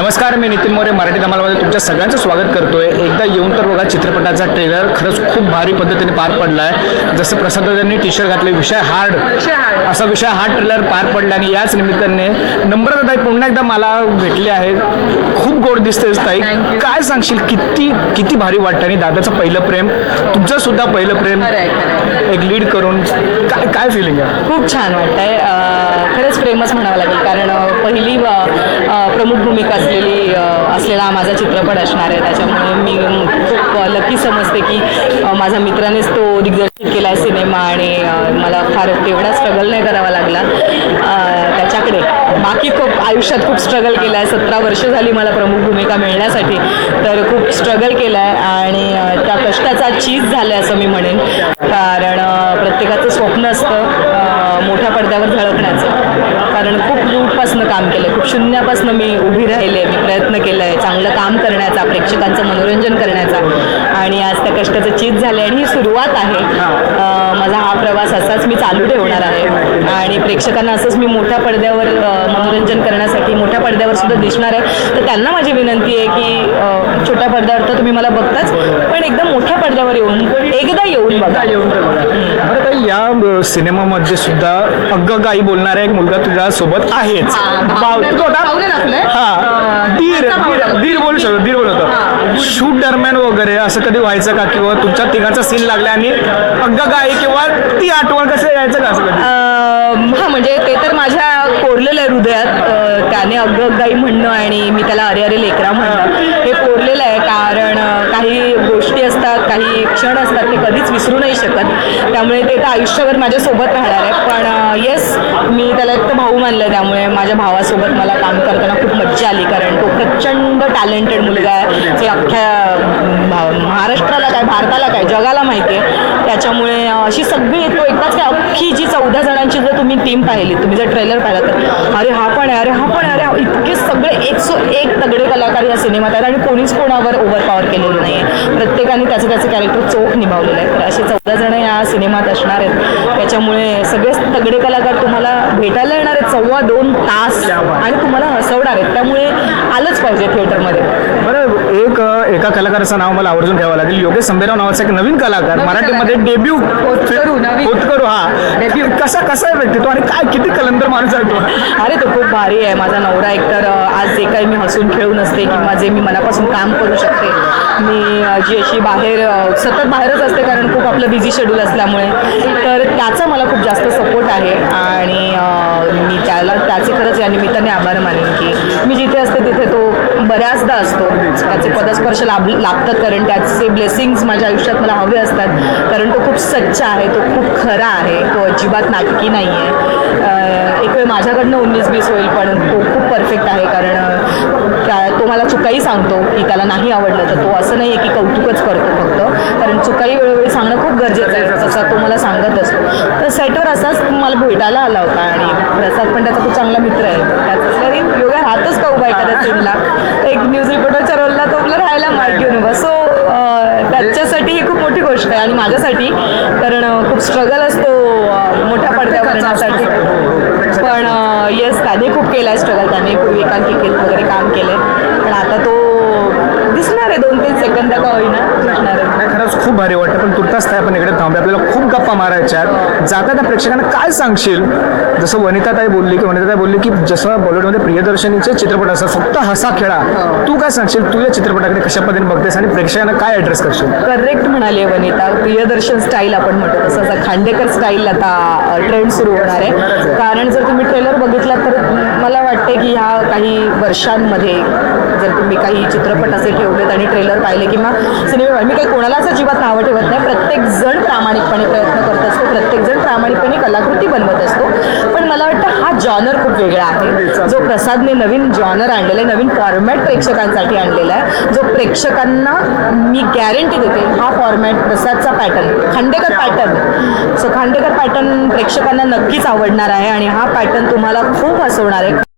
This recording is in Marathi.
नमस्कार, मी नितीन मोरे मराठी धमालमध्ये तुमच्या सगळ्यांचं स्वागत करतोय. एकदा येऊन तर बघा, चित्रपटाचा ट्रेलर खरंच खूप भारी पद्धतीने पार पडला आहे. जसं प्रसादांनी टी शर्ट घातले, विषय हार्ड असा विषय हा ट्रेलर पार पडला आणि याच निमित्ताने नम्रता ताई पुन्हा एकदा मला भेटले आहेत. खूप गोड दिसतेस ताई, काय सांगशील? किती भारी वाटतं आणि दादाचं पहिलं प्रेम, तुमचं सुद्धा पहिलं प्रेम एक लीड करून काय फिलिंग आहे? खूप छान वाटतंय. खरंच प्रेमच म्हणावं लागेल, कारण पहिली प्रमुख भूमिका असलेला हा माझा चित्रपट असणार आहे. त्याच्यामुळे मी खूप लकी समजते की माझ्या मित्रानेच तो दिग्दर्शित केला आहे सिनेमा आणि मला फार तेवढा स्ट्रगल नाही करावा लागला त्याच्याकडे. बाकी खूप आयुष्यात खूप स्ट्रगल केलं आहे. 17 वर्ष झाली मला प्रमुख भूमिका मिळण्यासाठी, तर खूप स्ट्रगल केलं आहे आणि त्या कष्टाचा चीज झालं आहे असं मी म्हणेन. कारण प्रत्येकाचं स्वप्न असतं मोठ्या पडद्यावर झळकण्याचं. कारण खूप रूटपासनं काम केलं, खूप शून्यापासनं मी उभी राहिले, मी प्रयत्न केला आहे चांगलं काम करण्याचा, प्रेक्षकांचं मनोरंजन करण्याचा, आणि आज त्या कष्टाचं चीज झालं आणि ही सुरुवात आहे. माझा हा प्रवास असाच मी चालू ठेवणार आहे आणि प्रेक्षकांना असंच मी मोठ्या पडद्यावर मनोरंजन करण्यासाठी मोठ्या पडद्यावर सुद्धा दिसणार आहे. तर त्यांना माझी विनंती आहे की छोट्या पडद्यावर तर तुम्ही मला बघताच, पण एकदम मोठ्या पडद्यावर एकदा येऊन बघा. बरं ताई, या सिनेमामध्ये सुद्धा अग्ग गाई बोलणारा एक मुलगा तुझ्या सोबत आहेच. धीर बोलू शकतो, धीर बोलतो. शूट दरम्यान वगैरे असं कधी व्हायचं का, किंवा तुमच्या तिघांचा सीन लागला आणि अग्ग गाई किंवा ती आठवण कसं यायचं का असं कधी? हा, म्हणजे ते तर माझ्या कोरलेलं आहे हृदयात. त्याने अग्गगाई म्हणणं आणि मी त्याला अरे अरे लेकरा म्हणणं हे कोरलेलं आहे. कारण काही गोष्टी असतात, काही क्षण असतात, ते कधीच विसरू नाही शकत. त्यामुळे ते तर आयुष्यभर माझ्यासोबत राहणार आहे. पण येस, मी त्याला एक तर भाऊ मानलं, त्यामुळे माझ्या भावासोबत मला काम करताना खूप मज्जा आली. कारण तो प्रचंड टॅलेंटेड मुलगा आहे, जे अख्ख्या महाराष्ट्राला काय, भारताला काय, जगाला माहिती आहे. त्याच्यामुळे अशी सगळी तो एकदाच काय, अख्खी जी 14 जणांची जर तुम्ही टीम पाहिली, तुम्ही जर ट्रेलर पाहिला तर अरे हा पण आहे, अरे हा पण आहे, अरे इतके सगळे 101 तगडे कलाकार या सिनेमात आहेत आणि कोणीच कोणावर ओव्हर पॉवर केलेलं नाही आहे. प्रत्येकाने त्याचं कॅरेक्टर चोख निभावलेलं आहे. तर असे 14 जण या सिनेमात असणार आहेत. त्याच्यामुळे सगळेच तगडे कलाकार तुम्हाला भेटायला येणार आहेत 2.25 तास आणि तुम्हाला हसवणार आहेत. त्यामुळे आलंच पाहिजे थिएटरमध्ये. बरं, एका कलाकाराचं नाव मला आवर्जून घ्यावं लागेल. योगेश संभेराव नावाचा एक नवीन कलाकार मराठीमध्ये डेब्यू होतकरू. हा डेब्यू कसा आहे व्यक्तित्व आणि काय, किती कलंदर माणूस आहे तो? अरे तो खूप भारी आहे. माझा नवरा एकतर आज जे काही मी हसून खेळून असते किंवा जे मी मनापासून काम करू शकते, मी जी अशी सतत बाहेरच असते कारण खूप आपलं बिझी शेड्यूल असल्यामुळे, तर त्याचा मला खूप जास्त सपोर्ट आहे आणि मी त्याचे खरंच या निमित्ताने आभार मानेन की मी जिथे असते तिथे तो बऱ्याचदा असतो. त्याचे पदस्पर्श लाभतात, कारण त्याचे ब्लेसिंग्स माझ्या आयुष्यात मला हवे असतात. कारण तो खूप सच्चा आहे, तो खूप खरा आहे, तो अजिबात नाटकी नाही आहे. एक वेळ माझ्याकडनं 19-20 होईल, पण तो खूप परफेक्ट आहे. कारण तो मला चुकाही सांगतो की त्याला नाही आवडलं तर तो असं नाही आहे की कौतुकच करतो फक्त, कारण चुकाही वेळोवेळी सांगणं खूप गरजेचं आहे, तसा तो मला सांगत असतो. तर सेटवर असाच मला भेटायला आला होता आणि प्रसाद पण त्याचा खूप चांगला मित्र आहे. त्याचा योगा राहतच का उभा एखाद्या सीनला, एक न्यूज रिपोर्टरच्या रोलला तो आपला राहायला मार्क घेऊन उभा. सो त्याच्यासाठी ही खूप मोठी गोष्ट आहे आणि माझ्यासाठी, कारण खूप स्ट्रगल असतो मोठ्या पडद्यावर येण्यासाठी. पण येस, त्याने खूप केलं आहे स्ट्रगल. त्याने पूर्वी एकांकिकेत वगैरे काम केलं आहे, पण आता तो दिसणार आहे 2-3 सेकंद का होईना दिसणार आहे. खरंच खूप भारी वाटतं. पण तुर्तास ताई आपण इकडे थांबले, आपल्याला खूप गप्पा मारायच्या आहेत. जाता त्या प्रेक्षकांना काय सांगशील? जसं वनिता ताई बोलली की जसं बॉलिवूडमध्ये प्रियदर्शनीचे चित्रपट असतात, फक्त हसा खेळा, तू काय सांगशील? तू या चित्रपटाकडे कशा पद्धतीने बघतेस आणि प्रेक्षकांना काय ॲड्रेस करशील? करेक्ट म्हणाली वनिता. प्रियदर्शन स्टाईल आपण म्हणतो तसं खांडेकर स्टाईल आता ट्रेंड सुरू होणार आहे. कारण जर तुम्ही ट्रेलर बघितला तर मला वाटते की ह्या काही वर्षांमध्ये जर तुम्ही काही चित्रपट असे ठेवलेत आणि ट्रेलर पाहिले किंवा सिनेमा, मी काही कोणालाच अजिबात नावं ठेवत नाही. प्रत्येक जण प्रामाणिकपणे प्रयत्न करत असतो, प्रत्येक जण प्रामाणिकपणे कलाकृती बनवत असतो. पण मला वाटतं हा जॉनर खूप वेगळा आहे. जो प्रसादने नवीन जॉनर आणलेला आहे, नवीन फॉर्मॅट प्रेक्षकांसाठी आणलेला आहे, जो प्रेक्षकांना मी गॅरंटी देते हा फॉर्मॅट प्रसादचा pattern, Khandekar pattern. So Khandekar pattern प्रेक्षकांना नक्कीच आवडणार आहे आणि हा पॅटर्न तुम्हाला खूप हसवणार आहे.